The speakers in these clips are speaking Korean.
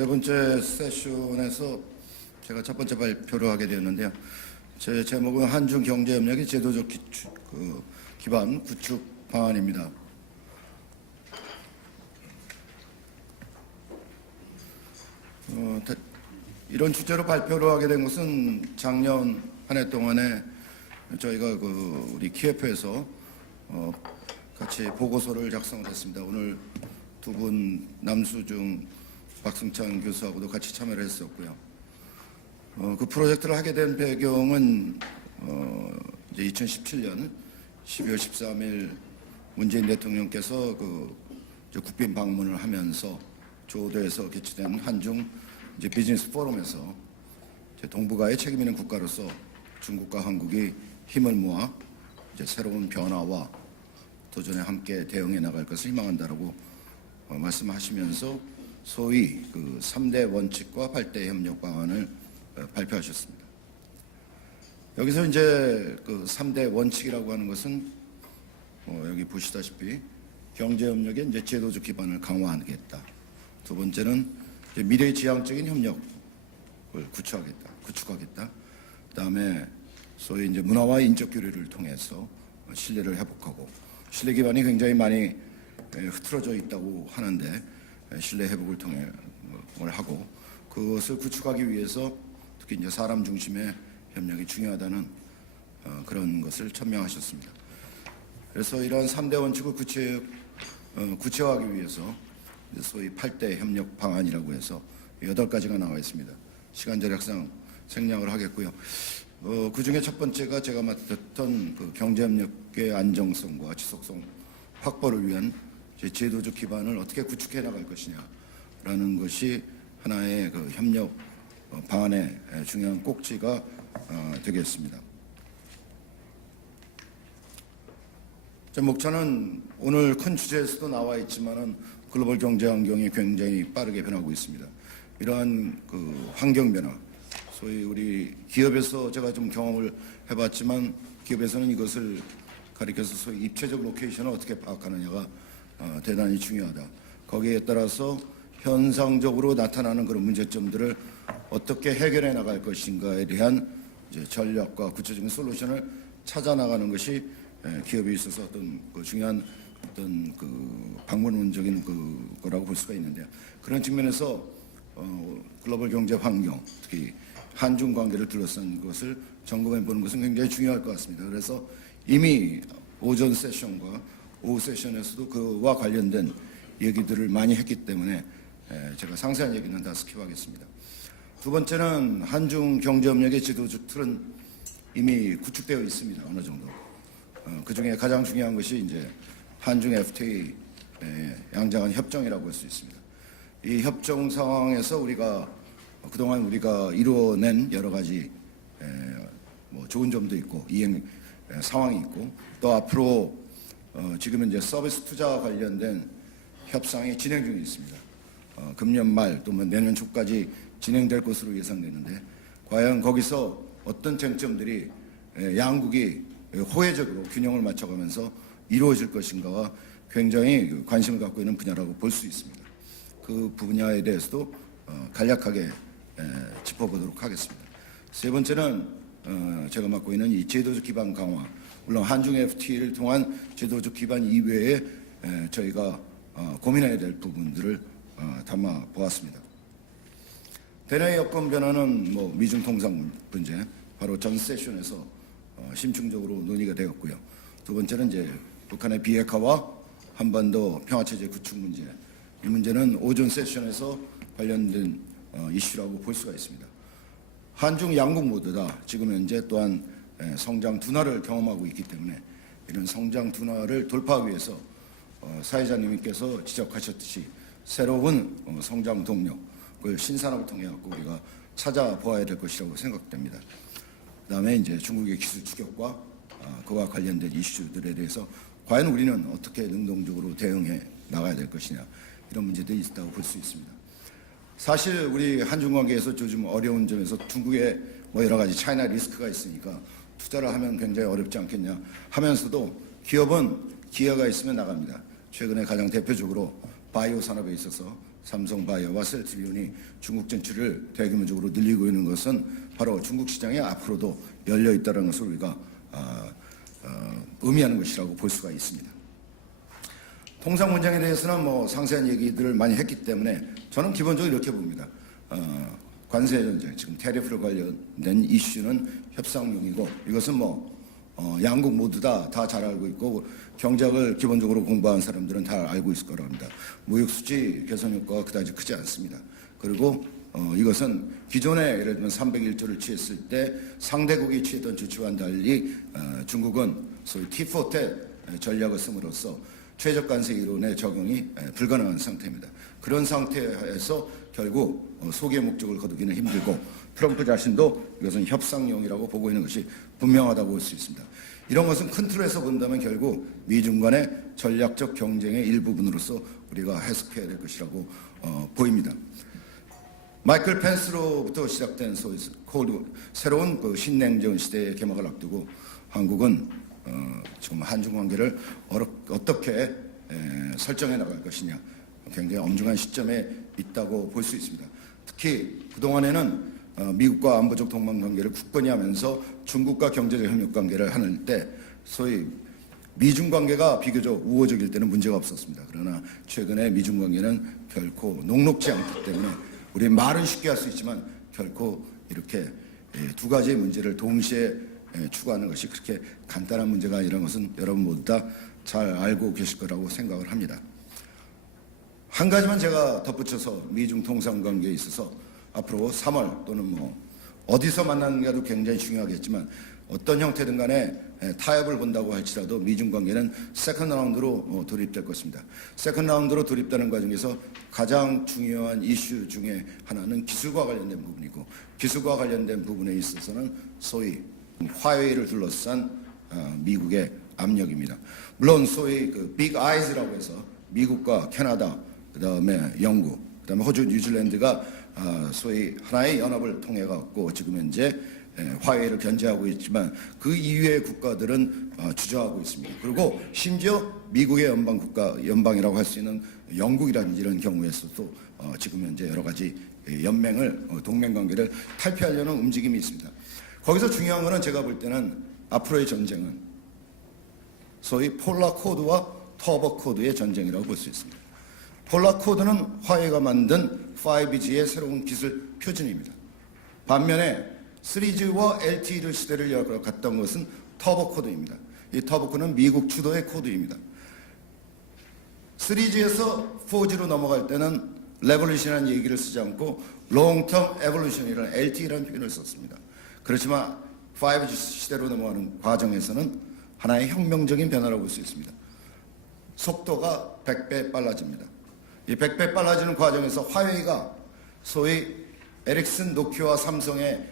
세 번째 세션에서 제가 첫 번째 발표를 하게 되었는데요. 제 제목은 한중 경제협력의 제도적 기반 구축 방안입니다. 이런 주제로 발표를 하게 된 것은 작년 한 해 동안에 저희가 우리 키예프에서 같이 보고서를 작성을 했습니다. 오늘 두 분 남수중 박승찬 교수하고도 같이 참여를 했었고요. 그 프로젝트를 하게 된 배경은 이제 2017년 12월 13일 문재인 대통령께서 국빈 방문을 하면서 조도에서 개최된 한중 이제 비즈니스 포럼에서 이제 동북아의 책임 있는 국가로서 중국과 한국이 힘을 모아 이제 새로운 변화와 도전에 함께 대응해 나갈 것을 희망한다라고 말씀하시면서 소위 3대 원칙과 8대 협력 방안을 발표하셨습니다. 여기서 이제 3대 원칙이라고 하는 것은 여기 보시다시피 경제협력의 이제 제도적 기반을 강화하겠다. 두 번째는 이제 미래지향적인 협력을 구축하겠다. 그다음에 소위 이제 문화와 인적 교류를 통해서 신뢰를 회복하고 신뢰 기반이 굉장히 많이 흐트러져 있다고 하는데 신뢰 회복을 통해 하고 그것을 구축하기 위해서 특히 이제 사람 중심의 협력이 중요하다는 그런 것을 천명하셨습니다. 그래서 이러한 3대 원칙을 구체화하기 위해서 소위 8대 협력 방안이라고 해서 8가지가 나와 있습니다. 시간 절약상 생략을 하겠고요. 그 중에 첫 번째가 제가 맡았던 경제협력의 안정성과 지속성 확보를 위한 제도적 기반을 어떻게 구축해 나갈 것이냐라는 것이 하나의 협력 방안의 중요한 꼭지가 되겠습니다. 제 목차는 오늘 큰 주제에서도 나와 있지만은 글로벌 경제 환경이 굉장히 빠르게 변하고 있습니다. 이러한 환경 변화, 소위 우리 기업에서 제가 좀 경험을 해봤지만 기업에서는 이것을 가리켜서 소위 입체적 로케이션을 어떻게 파악하느냐가 대단히 중요하다. 거기에 따라서 현상적으로 나타나는 그런 문제점들을 어떻게 해결해 나갈 것인가에 대한 이제 전략과 구체적인 솔루션을 찾아 나가는 것이 기업에 있어서 어떤 중요한 어떤 방문론적인 거라고 볼 수가 있는데요. 그런 측면에서 글로벌 경제 환경, 특히 한중 관계를 둘러싼 것을 점검해 보는 것은 굉장히 중요할 것 같습니다. 그래서 이미 오전 세션과 오후 세션에서도 그와 관련된 얘기들을 많이 했기 때문에 제가 상세한 얘기는 다 스킵하겠습니다. 두 번째는 한중 경제협력의 지도적 틀은 이미 구축되어 있습니다. 어느 정도. 그 중에 가장 중요한 것이 이제 한중 FTA 양자간 협정이라고 할 수 있습니다. 이 협정 상황에서 그동안 우리가 이루어낸 여러 가지 좋은 점도 있고 이행 상황이 있고 또 앞으로 지금 이제 서비스 투자와 관련된 협상이 진행 중에 있습니다. 금년 말 또 내년 초까지 진행될 것으로 예상되는데 과연 거기서 어떤 쟁점들이 양국이 호혜적으로 균형을 맞춰가면서 이루어질 것인가와 굉장히 관심을 갖고 있는 분야라고 볼 수 있습니다. 그 분야에 대해서도 간략하게 짚어보도록 하겠습니다. 세 번째는 제가 맡고 있는 이 제도적 기반 강화, 물론 한중 FTA를 통한 제도적 기반 이외에 저희가 고민해야 될 부분들을 담아 보았습니다. 대내 여건 변화는 미중 통상 문제, 바로 전 세션에서 심층적으로 논의가 되었고요. 두 번째는 이제 북한의 비핵화와 한반도 평화체제 구축 문제, 이 문제는 오전 세션에서 관련된 이슈라고 볼 수가 있습니다. 한중 양국 모두 다 지금 현재 또한 성장 둔화를 경험하고 있기 때문에 이런 성장 둔화를 돌파하기 위해서 사회자님께서 지적하셨듯이 새로운 성장 동력을 신산업을 통해 갖고 우리가 찾아보아야 될 것이라고 생각됩니다. 그다음에 이제 중국의 기술 추격과 그와 관련된 이슈들에 대해서 과연 우리는 어떻게 능동적으로 대응해 나가야 될 것이냐, 이런 문제들이 있다고 볼 수 있습니다. 사실 우리 한중 관계에서 요즘 어려운 점에서 중국에 여러 가지 차이나 리스크가 있으니까 투자를 하면 굉장히 어렵지 않겠냐 하면서도 기업은 기회가 있으면 나갑니다. 최근에 가장 대표적으로 바이오 산업에 있어서 삼성바이오와 셀트리온이 중국 진출을 대규모적으로 늘리고 있는 것은 바로 중국 시장이 앞으로도 열려 있다는 것을 우리가 의미하는 것이라고 볼 수가 있습니다. 통상 문장에 대해서는 뭐 상세한 얘기들을 많이 했기 때문에 저는 기본적으로 이렇게 봅니다. 관세 전쟁, 지금 테리프로 관련된 이슈는 협상용이고 이것은 양국 모두 다 잘 알고 있고 경제학을 기본적으로 공부한 사람들은 다 알고 있을 거라고 합니다. 무역 수지 개선 효과가 그다지 크지 않습니다. 그리고 이것은 기존에 예를 들면 301조를 취했을 때 상대국이 취했던 조치와는 달리 중국은 소위 T4태 전략을 씀으로써 최저관세 이론의 적용이 불가능한 상태입니다. 그런 상태에서 결국 소기의 목적을 거두기는 힘들고 트럼프 자신도 이것은 협상용이라고 보고 있는 것이 분명하다고 볼 수 있습니다. 이런 것은 큰 틀에서 본다면 결국 미중 간의 전략적 경쟁의 일부분으로서 우리가 해석해야 될 것이라고 보입니다. 마이클 펜스로부터 시작된 새로운 그 신냉전 시대의 개막을 앞두고 한국은 지금 한중 관계를 어떻게 설정해 나갈 것이냐 굉장히 엄중한 시점에 있다고 볼 수 있습니다. 특히 그동안에는 미국과 안보적 동맹 관계를 굳건히 하면서 중국과 경제적 협력 관계를 하는 때 소위 미중 관계가 비교적 우호적일 때는 문제가 없었습니다. 그러나 최근에 미중 관계는 결코 녹록지 않기 때문에 우리 말은 쉽게 할 수 있지만 결코 이렇게 두 가지의 문제를 동시에 추구하는 것이 그렇게 간단한 문제가 아니라는 것은 여러분 모두 다 잘 알고 계실 거라고 생각을 합니다. 한 가지만 제가 덧붙여서 미중 통상관계에 있어서 앞으로 3월 또는 어디서 만나는가도 굉장히 중요하겠지만 어떤 형태든 간에 타협을 본다고 할지라도 미중 관계는 세컨드 라운드로 돌입될 것입니다. 세컨드 라운드로 돌입되는 과정에서 가장 중요한 이슈 중에 하나는 기술과 관련된 부분이고 기술과 관련된 부분에 있어서는 소위 화웨이를 둘러싼 미국의 압력입니다. 물론 소위 그 빅 아이즈라고 해서 미국과 캐나다, 그다음에 영국, 그다음에 호주, 뉴질랜드가 소위 하나의 연합을 통해 갖고 지금 현재 화웨이를 견제하고 있지만 그 이외의 국가들은 주저하고 있습니다. 그리고 심지어 미국의 연방이라고 할 수 있는 영국이라든지 이런 경우에서도 지금 현재 여러 가지 동맹 관계를 탈피하려는 움직임이 있습니다. 거기서 중요한 것은 제가 볼 때는 앞으로의 전쟁은 소위 폴라 코드와 터보 코드의 전쟁이라고 볼 수 있습니다. 폴라 코드는 화웨이가 만든 5G의 새로운 기술 표준입니다. 반면에 3G와 LTE 시대를 열어갔던 것은 터보 코드입니다. 이 터보 코드는 미국 주도의 코드입니다. 3G에서 4G로 넘어갈 때는 레볼루션이라는 얘기를 쓰지 않고 롱텀 에볼루션이라는 LTE라는 표현을 썼습니다. 그렇지만 5G 시대로 넘어가는 과정에서는 하나의 혁명적인 변화라고 볼 수 있습니다. 속도가 100배 빨라집니다. 이 100배 빨라지는 과정에서 화웨이가 소위 에릭슨, 노키아와 삼성의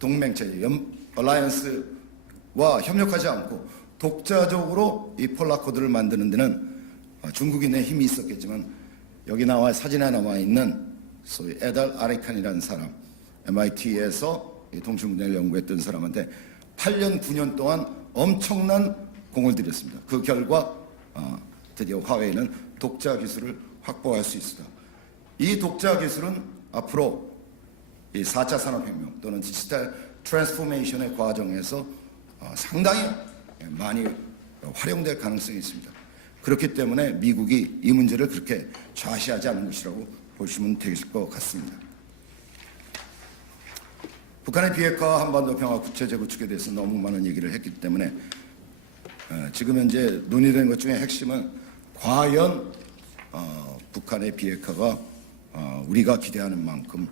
동맹체, 얼라이언스와 협력하지 않고 독자적으로 이 폴라 코드를 만드는 데는 중국인의 힘이 있었겠지만 여기 사진에 나와 있는 소위 에달 아리칸이라는 사람, MIT에서 통신문제를 연구했던 사람한테 8년, 9년 동안 엄청난 공을 들였습니다. 그 결과 드디어 화웨이는 독자 기술을 확보할 수 있었다. 이 독자 기술은 앞으로 이 4차 산업혁명 또는 디지털 트랜스포메이션의 과정에서 상당히 많이 활용될 가능성이 있습니다. 그렇기 때문에 미국이 이 문제를 그렇게 좌시하지 않는 것이라고 보시면 되실 것 같습니다. 북한의 비핵화, 한반도 평화, 국제 재구축에 대해서 너무 많은 얘기를 했기 때문에 지금 현재 논의된 것 중에 핵심은 과연 북한의 비핵화가 우리가 기대하는 만큼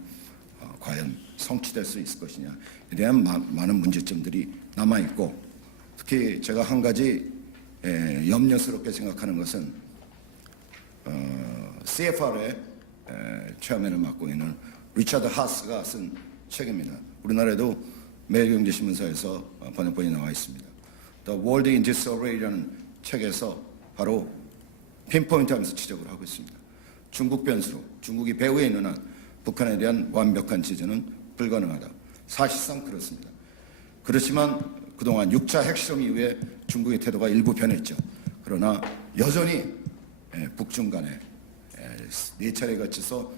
과연 성취될 수 있을 것이냐에 대한 많은 문제점들이 남아있고 특히 제가 한 가지 염려스럽게 생각하는 것은 CFR의 체어맨을 맡고 있는 리차드 하스가 쓴 책입니다. 우리나라에도 매일경제신문사에서 번역본이 나와 있습니다. The World in Disarray라는 책에서 바로 핀포인트하면서 지적을 하고 있습니다. 중국 변수로 중국이 배후에 있는 한 북한에 대한 완벽한 제재는 불가능하다. 사실상 그렇습니다. 그렇지만 그동안 6차 핵실험 이후에 중국의 태도가 일부 변했죠. 그러나 여전히 북중 간의 네 차례에 걸쳐서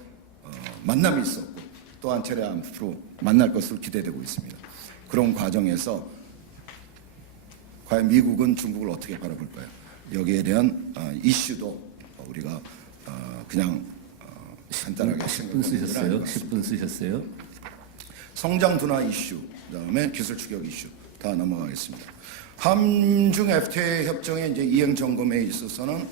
만남이 있었고 또 한 차례 앞으로 만날 것으로 기대되고 있습니다. 그런 과정에서 과연 미국은 중국을 어떻게 바라볼까요? 여기에 대한 이슈도 우리가 그냥 간단하게 10분 쓰셨어요. 10분 쓰셨어요. 성장 둔화 이슈, 그다음에 기술 추격 이슈 다 넘어가겠습니다. 한중 FTA 협정의 이제 이행 점검에 있어서는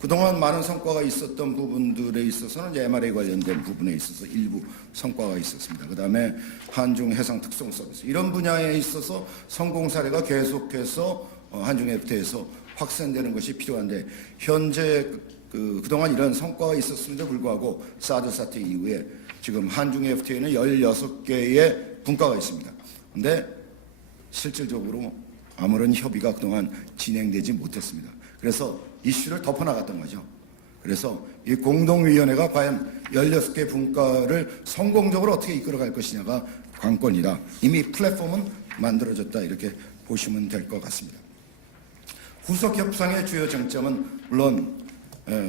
그동안 많은 성과가 있었던 부분들에 있어서는 이제 MRA 관련된 부분에 있어서 일부 성과가 있었습니다. 그다음에 한중 해상 특송 서비스 이런 분야에 있어서 성공 사례가 계속해서 한중 FTA에서 확산되는 것이 필요한데 현재 그동안 이런 성과가 있었음에도 불구하고 사드 사태 이후에 지금 한중 FTA는 16개의 분과가 있습니다. 그런데 실질적으로 아무런 협의가 그동안 진행되지 못했습니다. 그래서 이슈를 덮어나갔던 거죠. 그래서 이 공동위원회가 과연 16개 분과를 성공적으로 어떻게 이끌어갈 것이냐가 관건이다. 이미 플랫폼은 만들어졌다 이렇게 보시면 될 것 같습니다. 후속 협상의 주요 쟁점은 물론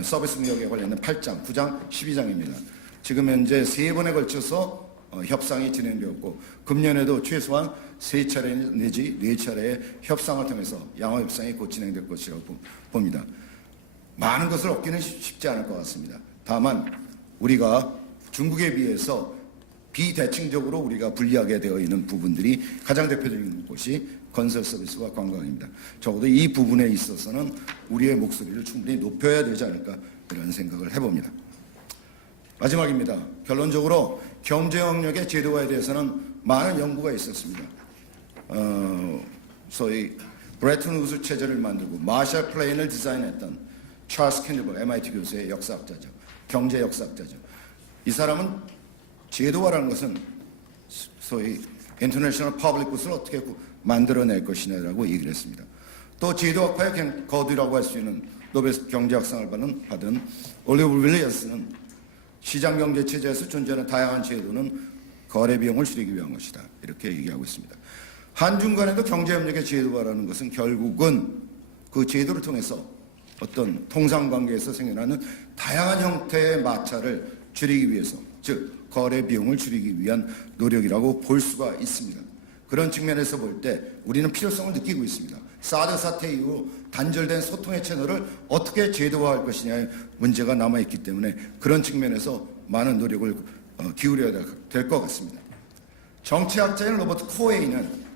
서비스 무역에 관련된 8장, 9장, 12장입니다. 지금 현재 3번에 걸쳐서 협상이 진행되었고 금년에도 최소한 3차례 내지 4차례의 협상을 통해서 양화협상이 곧 진행될 것이라고 봅니다. 많은 것을 얻기는 쉽지 않을 것 같습니다. 다만 우리가 중국에 비해서 비대칭적으로 우리가 불리하게 되어 있는 부분들이 가장 대표적인 곳이 건설 서비스와 관광입니다. 적어도 이 부분에 있어서는 우리의 목소리를 충분히 높여야 되지 않을까 이런 생각을 해봅니다. 마지막입니다. 결론적으로 경제 영역의 제도화에 대해서는 많은 연구가 있었습니다. 소위 브레튼 우드 체제를 만들고 마샬 플랜을 디자인했던 찰스 캔들버 MIT 교수의 역사학자죠. 경제 역사학자죠. 이 사람은 제도화라는 것은 소위 인터내셔널 퍼블릭 굿을 어떻게 만들어낼 것이냐라고 얘기를 했습니다. 또 제도학파의 거두라고 할 수 있는 노벨 경제학상을 받은 올리버 윌리엄스는 시장 경제 체제에서 존재하는 다양한 제도는 거래 비용을 줄이기 위한 것이다. 이렇게 얘기하고 있습니다. 한중 간에도 경제협력의 제도화라는 것은 결국은 그 제도를 통해서 어떤 통상관계에서 생겨나는 다양한 형태의 마찰을 줄이기 위해서, 즉 거래 비용을 줄이기 위한 노력이라고 볼 수가 있습니다. 그런 측면에서 볼 때 우리는 필요성을 느끼고 있습니다. 사드 사태 이후 단절된 소통의 채널을 어떻게 제도화할 것이냐의 문제가 남아있기 때문에 그런 측면에서 많은 노력을 기울여야 될 것 같습니다. 정치학자인 로버트 코웨이는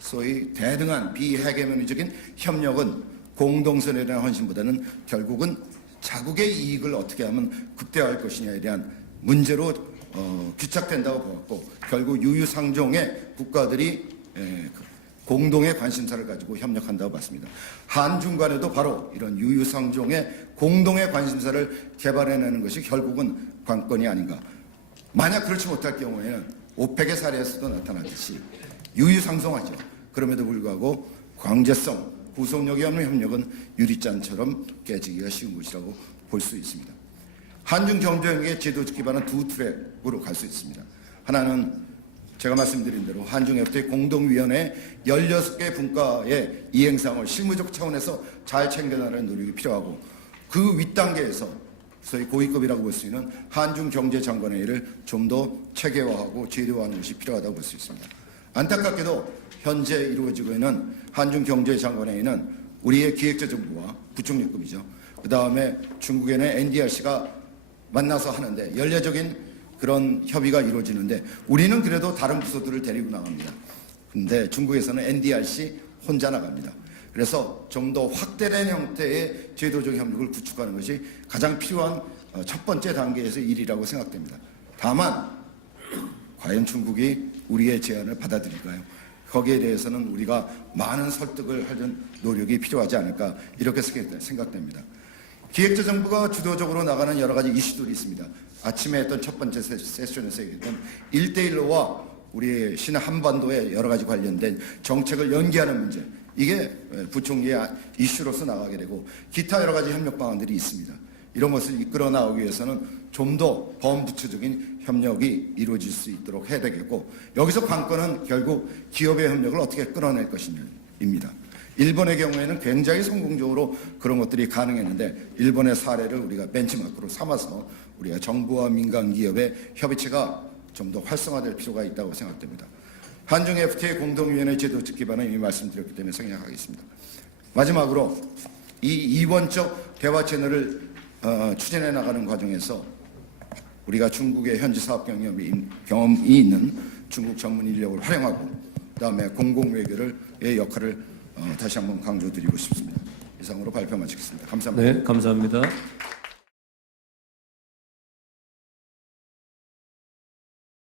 소위 대등한 비헤게모니적인 협력은 공동선에 대한 헌신보다는 결국은 자국의 이익을 어떻게 하면 극대화할 것이냐에 대한 문제로 귀착된다고 보았고 결국 유유상종의 국가들이 공동의 관심사를 가지고 협력한다고 봤습니다. 한중 간에도 바로 이런 유유상종의 공동의 관심사를 개발해내는 것이 결국은 관건이 아닌가. 만약 그렇지 못할 경우에는 오펙의 사례에서도 나타났듯이 유유상종하죠. 그럼에도 불구하고 강제성, 구속력이 없는 협력은 유리잔처럼 깨지기가 쉬운 것이라고 볼 수 있습니다. 한중 경제협력의 제도적 기반은 두 트랙으로 갈 수 있습니다. 하나는 제가 말씀드린 대로 한중 FTA 공동위원회 16개 분과의 이행상을 실무적 차원에서 잘 챙겨나가는 노력이 필요하고 그 윗단계에서 소위 고위급이라고 볼 수 있는 한중 경제장관회의를 좀 더 체계화하고 제도화하는 것이 필요하다고 볼 수 있습니다. 안타깝게도 현재 이루어지고 있는 한중 경제장관회의는 우리의 기획재정부와 부총리급이죠. 그 다음에 중국에는 NDRC가 만나서 하는데 연례적인 그런 협의가 이루어지는데 우리는 그래도 다른 부서들을 데리고 나갑니다. 근데 중국에서는 NDRC 혼자 나갑니다. 그래서 좀 더 확대된 형태의 제도적 협력을 구축하는 것이 가장 필요한 첫 번째 단계에서 일이라고 생각됩니다. 다만 과연 중국이 우리의 제안을 받아들일까요? 거기에 대해서는 우리가 많은 설득을 하는 노력이 필요하지 않을까 이렇게 생각됩니다. 기획재정부가 주도적으로 나가는 여러 가지 이슈들이 있습니다. 아침에 했던 첫 번째 세션에서 얘기했던 1대1로와 우리 신한반도의 여러 가지 관련된 정책을 연계하는 문제, 이게 부총리의 이슈로서 나가게 되고 기타 여러 가지 협력 방안들이 있습니다. 이런 것을 이끌어 나오기 위해서는 좀 더 범부처적인 협력이 이루어질 수 있도록 해야 되겠고 여기서 관건은 결국 기업의 협력을 어떻게 끌어낼 것이냐입니다. 일본의 경우에는 굉장히 성공적으로 그런 것들이 가능했는데 일본의 사례를 우리가 벤치마크로 삼아서 우리가 정부와 민간 기업의 협의체가 좀 더 활성화될 필요가 있다고 생각됩니다. 한중 FTA 공동위원회 제도적 기반은 이미 말씀드렸기 때문에 생략하겠습니다. 마지막으로 이 이원적 대화 채널을 추진해 나가는 과정에서 우리가 중국의 현지 사업 경험이 있는 중국 전문 인력을 활용하고 그다음에 공공외교의 역할을 다시 한번 강조드리고 싶습니다. 이상으로 발표 마치겠습니다. 감사합니다. 네, 감사합니다.